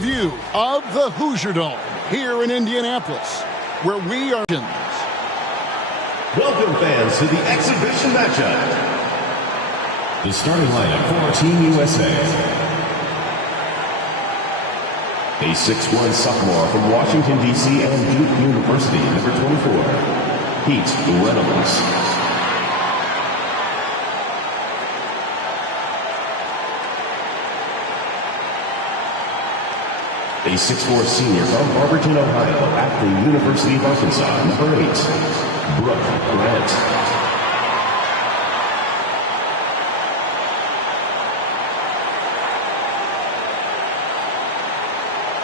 view of the Hoosier Dome here in Indianapolis, where we are. Welcome, fans, to the exhibition matchup. The starting lineup for Team USA. A 6'1" sophomore from Washington, D.C. and Duke University, number 24, Pete Reynolds. A 6'4" senior from Barberton, Ohio, at the University of Arkansas, number 8, Brooke Grant.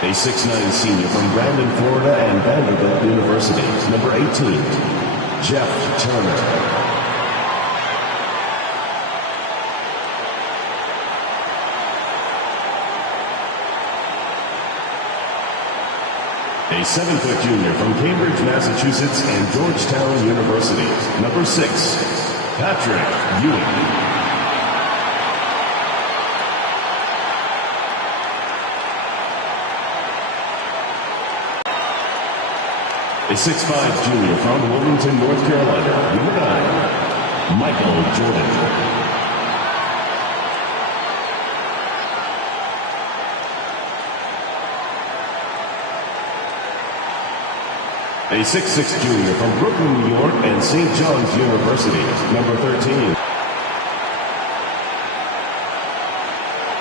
A 6'9" senior from Brandon, Florida, and Vanderbilt University, number 18, Jeff Turner. A 7-foot junior from Cambridge, Massachusetts, and Georgetown University, number 6, Patrick Ewing. A 6'5" junior from Wilmington, North Carolina, number 9, Michael Jordan. A 6'6" junior from Brooklyn, New York, and St. John's University, number 13.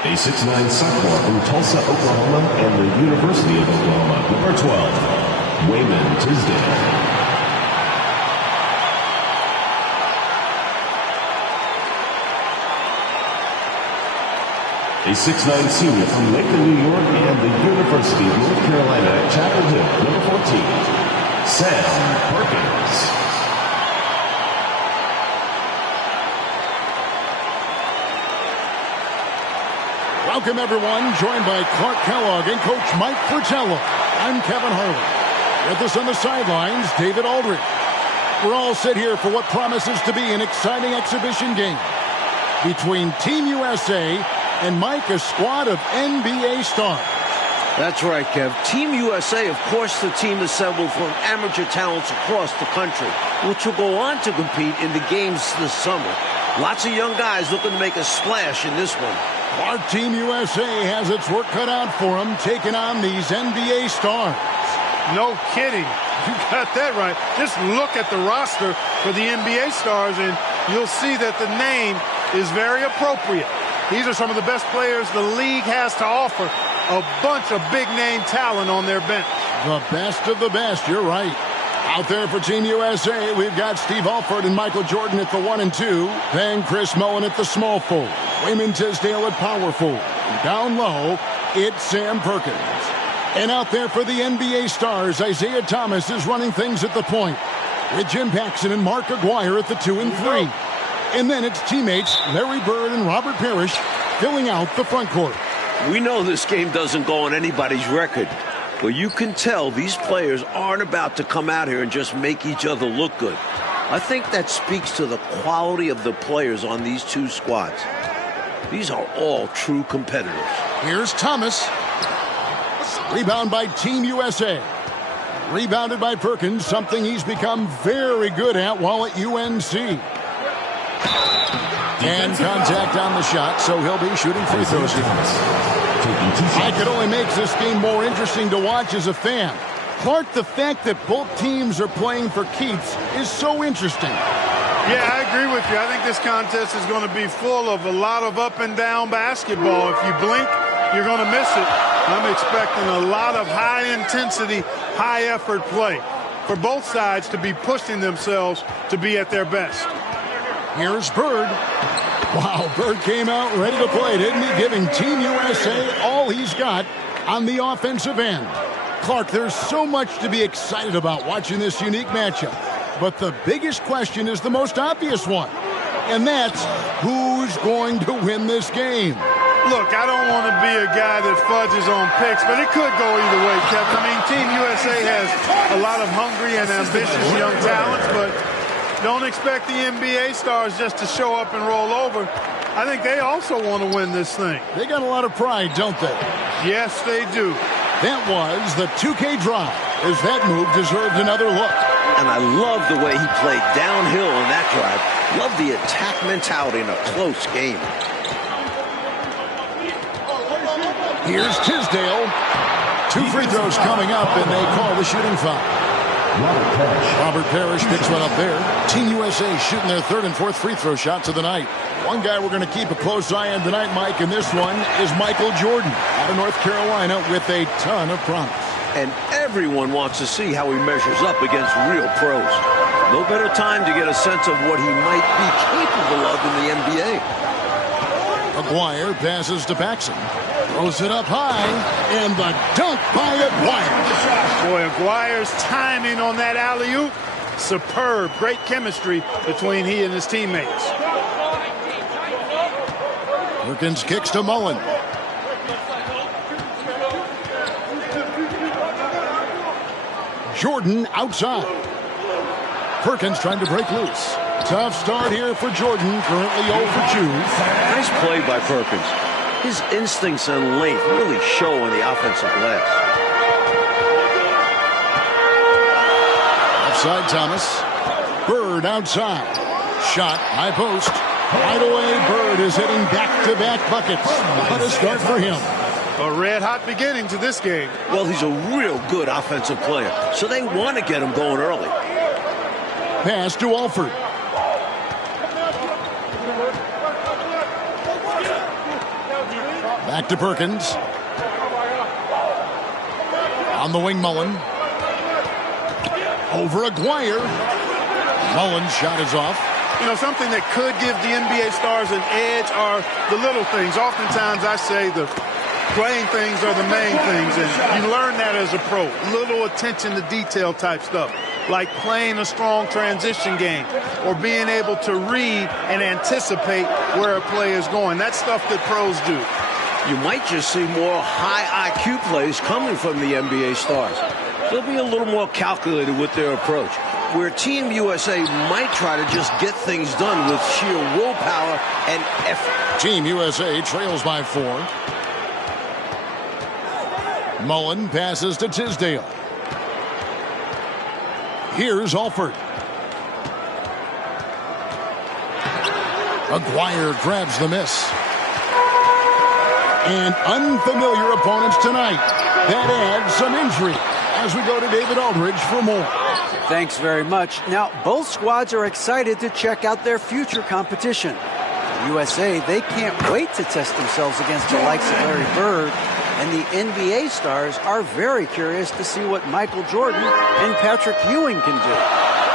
A 6'9" sophomore from Tulsa, Oklahoma, and the University of Oklahoma, number 12, Wayman Tisdale. A 6'9" senior from Lakeland, New York, and the University of North Carolina at Chapel Hill, number 14, Sam Perkins. Welcome, everyone. Joined by Clark Kellogg and Coach Mike Fratello. I'm Kevin Harlan. With us on the sidelines, David Aldridge. We're all set here for what promises to be an exciting exhibition game between Team USA and Mike, a squad of NBA stars. That's right, Kev. Team USA, of course, the team assembled from amateur talents across the country, which will go on to compete in the games this summer. Lots of young guys looking to make a splash in this one. Our Team USA has its work cut out for them, taking on these NBA stars. No kidding. You got that right. Just look at the roster for the NBA stars, and you'll see that the name is very appropriate. These are some of the best players the league has to offer. A bunch of big-name talent on their bench. The best of the best, you're right. Out there for Team USA, we've got Steve Alford and Michael Jordan at the 1 and 2. Then Chris Mullin at the small forward. Wayman Tisdale at power forward. And down low, it's Sam Perkins. And out there for the NBA stars, Isaiah Thomas is running things at the point, with Jim Paxson and Mark Aguirre at the 2 and 3. And then it's teammates Larry Bird and Robert Parrish filling out the front court. We know this game doesn't go on anybody's record, but you can tell these players aren't about to come out here and just make each other look good. I think that speaks to the quality of the players on these two squads. These are all true competitors. Here's Thomas. Rebound by Team USA. Rebounded by Perkins, something he's become very good at while at UNC. And contact on the shot, so he'll be shooting free throws. I could only make this game more interesting to watch as a fan. Clark, the fact that both teams are playing for keeps is so interesting. Yeah, I agree with you. I think this contest is going to be full of a lot of up and down basketball. If you blink, you're going to miss it. I'm expecting a lot of high-intensity, high-effort play for both sides to be pushing themselves to be at their best. Here's Bird. Wow, Bird came out ready to play, didn't he? Giving Team USA all he's got on the offensive end. Clark, there's so much to be excited about watching this unique matchup. But the biggest question is the most obvious one. And that's who's going to win this game? Look, I don't want to be a guy that fudges on picks, but it could go either way, Kevin. I mean, Team USA has a lot of hungry and ambitious young talents, but don't expect the NBA stars just to show up and roll over. I think they also want to win this thing. They got a lot of pride, don't they? Yes, they do. That was the 2K drive, as that move deserved another look. And I love the way he played downhill on that drive. Love the attack mentality in a close game. Here's Tisdale. 2 free throws coming up, and they call the shooting foul. Robert Parrish picks one up there. Team USA shooting their 3rd and 4th free throw shots of the night. One guy we're going to keep a close eye on tonight, Mike, and this one is Michael Jordan out of North Carolina with a ton of promise. And everyone wants to see how he measures up against real pros. No better time to get a sense of what he might be capable of in the NBA. Aguirre passes to Paxson. Throws it up high, and the dunk by Aguirre. Boy, Aguirre's timing on that alley-oop, superb. Great chemistry between he and his teammates. Perkins kicks to Mullen. Jordan outside. Perkins trying to break loose. Tough start here for Jordan, currently 0 for 2. Nice play by Perkins. His instincts and length really show on the offensive glass. Offside Thomas. Bird outside. Shot, high post. Right away, Bird is hitting back-to-back buckets. What a start for him. A red-hot beginning to this game. Well, he's a real good offensive player, so they want to get him going early. Pass to Alford. Back to Perkins. On the wing, Mullen. Over Aguirre. Mullen's shot is off. You know, something that could give the NBA stars an edge are the little things. Oftentimes I say the playing things are the main things, and you learn that as a pro. Little attention to detail type stuff, like playing a strong transition game or being able to read and anticipate where a play is going. That's stuff that pros do. You might just see more high IQ plays coming from the NBA stars. They'll be a little more calculated with their approach, where Team USA might try to just get things done with sheer willpower and effort. Team USA trails by 4. Mullen passes to Tisdale. Here's Alford. Aguirre grabs the miss. And unfamiliar opponents tonight. That adds some intrigue as we go to David Aldridge for more. Thanks very much. Now, both squads are excited to check out their future competition. The USA, they can't wait to test themselves against the likes of Larry Bird. And the NBA stars are very curious to see what Michael Jordan and Patrick Ewing can do.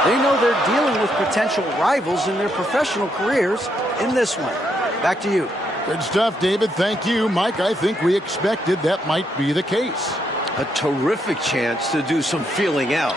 They know they're dealing with potential rivals in their professional careers in this one. Back to you. Good stuff, David. Thank you. Mike, I think we expected that might be the case. A terrific chance to do some feeling out.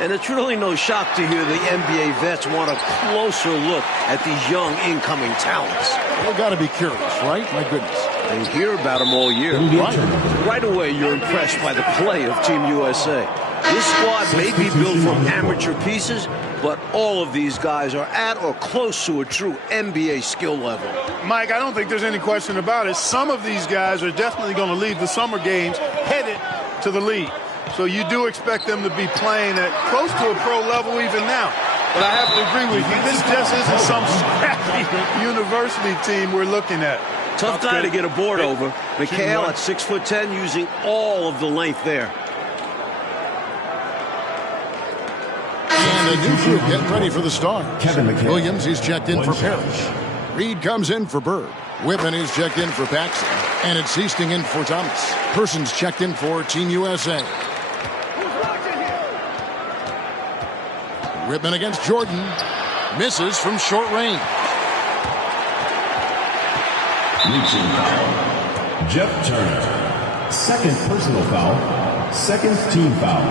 And it's really no shock to hear the NBA vets want a closer look at these young incoming talents. They've got to be curious, right? My goodness. They hear about them all year. Right away, you're impressed by the play of Team USA. This squad may be built from amateur pieces, but all of these guys are at or close to a true NBA skill level. Mike, I don't think there's any question about it. Some of these guys are definitely going to leave the summer games headed to the league. So you do expect them to be playing at close to a pro level even now. But I have to agree with you. This just isn't some scrappy university team we're looking at. Tough guy to get a board over. McHale at 6'10", using all of the length there. And a new group getting ready for the start. Kevin McHale. Williams, he's checked in for Parrish. Reed comes in for Bird. Whitman is checked in for Paxson. And it's Easting in for Thomas. Persons checked in for Team USA. Whitman against Jordan. Misses from short range. Reaching foul. Jeff Turner. Second personal foul. Second team foul.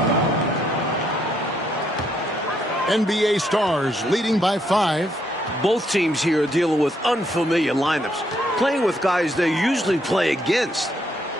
NBA stars leading by 5. Both teams here are dealing with unfamiliar lineups, playing with guys they usually play against.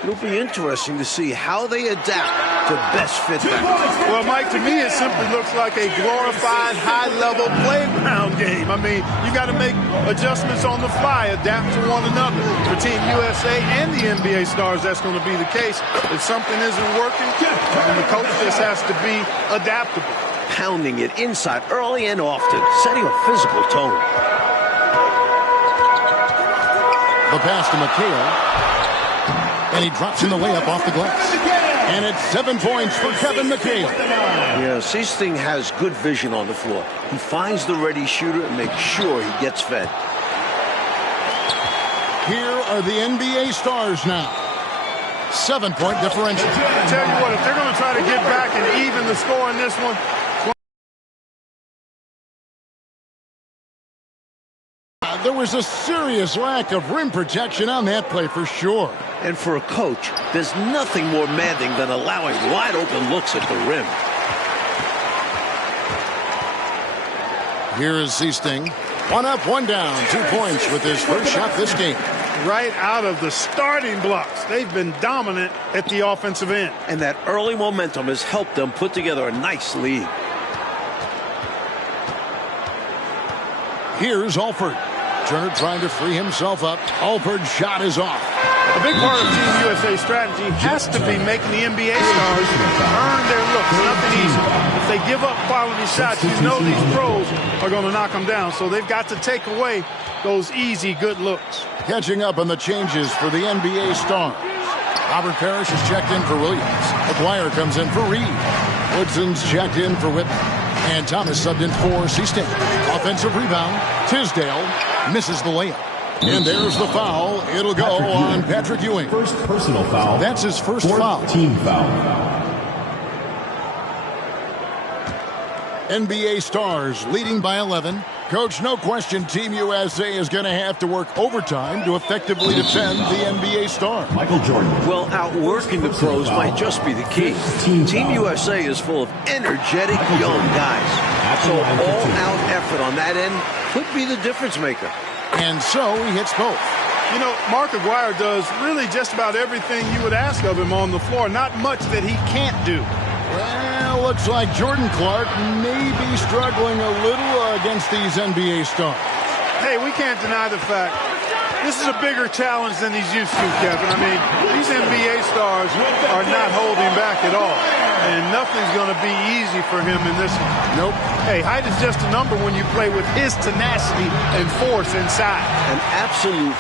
It'll be interesting to see how they adapt to best fit them. Well, Mike, to me, it simply looks like a glorified high-level playground game. I mean, you got to make adjustments on the fly, adapt to one another. For Team USA and the NBA stars, that's going to be the case. If something isn't working, then the coach just has to be adaptable. Pounding it inside early and often, setting a physical tone. The pass to McHale. And he drops in the layup off the glass. And it's 7 points for Kevin McHale. Yes, this thing has good vision on the floor. He finds the ready shooter and makes sure he gets fed. Here are the NBA stars now. 7-point differential. I tell you what, if they're going to try to get back and even the score in this one, there was a serious lack of rim protection on that play for sure. And for a coach, there's nothing more maddening than allowing wide open looks at the rim. Here is Seasting. 1 up, 1 down. 2 points with his first shot this game. Right out of the starting blocks. They've been dominant at the offensive end. And that early momentum has helped them put together a nice lead. Here's Alford. Turner trying to free himself up. Alford's shot is off. A big part of Team USA's strategy has to be making the NBA stars earn their looks. Nothing easy. If they give up quality shots, you know these pros are going to knock them down. So they've got to take away those easy, good looks. Catching up on the changes for the NBA stars. Robert Parrish is checked in for Williams. McGuire comes in for Reed. Woodson's checked in for Whitman. And Thomas subbed in for Seasting. Offensive rebound. Tisdale misses the layup. And there's the foul. It'll go on Patrick Ewing. First personal foul. That's his first Fourth foul. Team foul. NBA stars leading by 11. Coach, no question Team USA is going to have to work overtime to effectively defend the NBA star. Michael Jordan. Well, outworking the pros might just be the key. Team USA is full of energetic young guys. So all-out effort on that end could be the difference maker. And so he hits both. You know, Mark Aguirre does really just about everything you would ask of him on the floor. Not much that he can't do. Well, looks like Jordan Clark may be struggling a little against these NBA stars. Hey, we can't deny the fact this is a bigger challenge than he's used to, Kevin. I mean, these NBA stars are not holding back at all. And nothing's going to be easy for him in this one. Nope. Hey, height is just a number when you play with his tenacity and force inside. An absolute